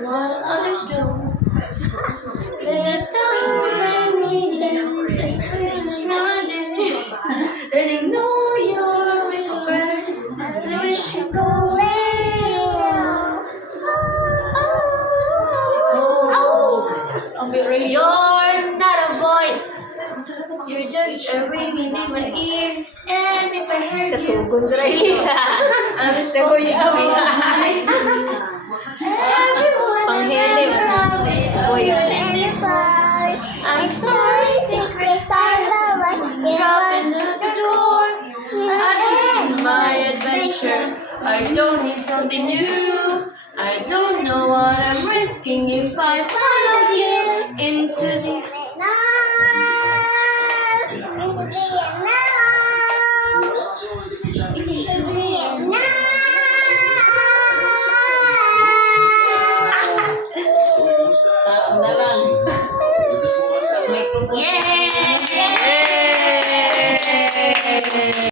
What others do. There's a thousand reasons. And you know you're whispers. I wish you go bibirayo. You're not a voice. You're just a ringing in my ears. And if I heard you, Katugon sa. I'm Naguyaw. Everyone Panghilim. ever love is Voice. always in this world. I'm sorry, secrets I drop into the door. I hate my adventure. I don't need something new. I don't know what I'm risking if I follow na lang. May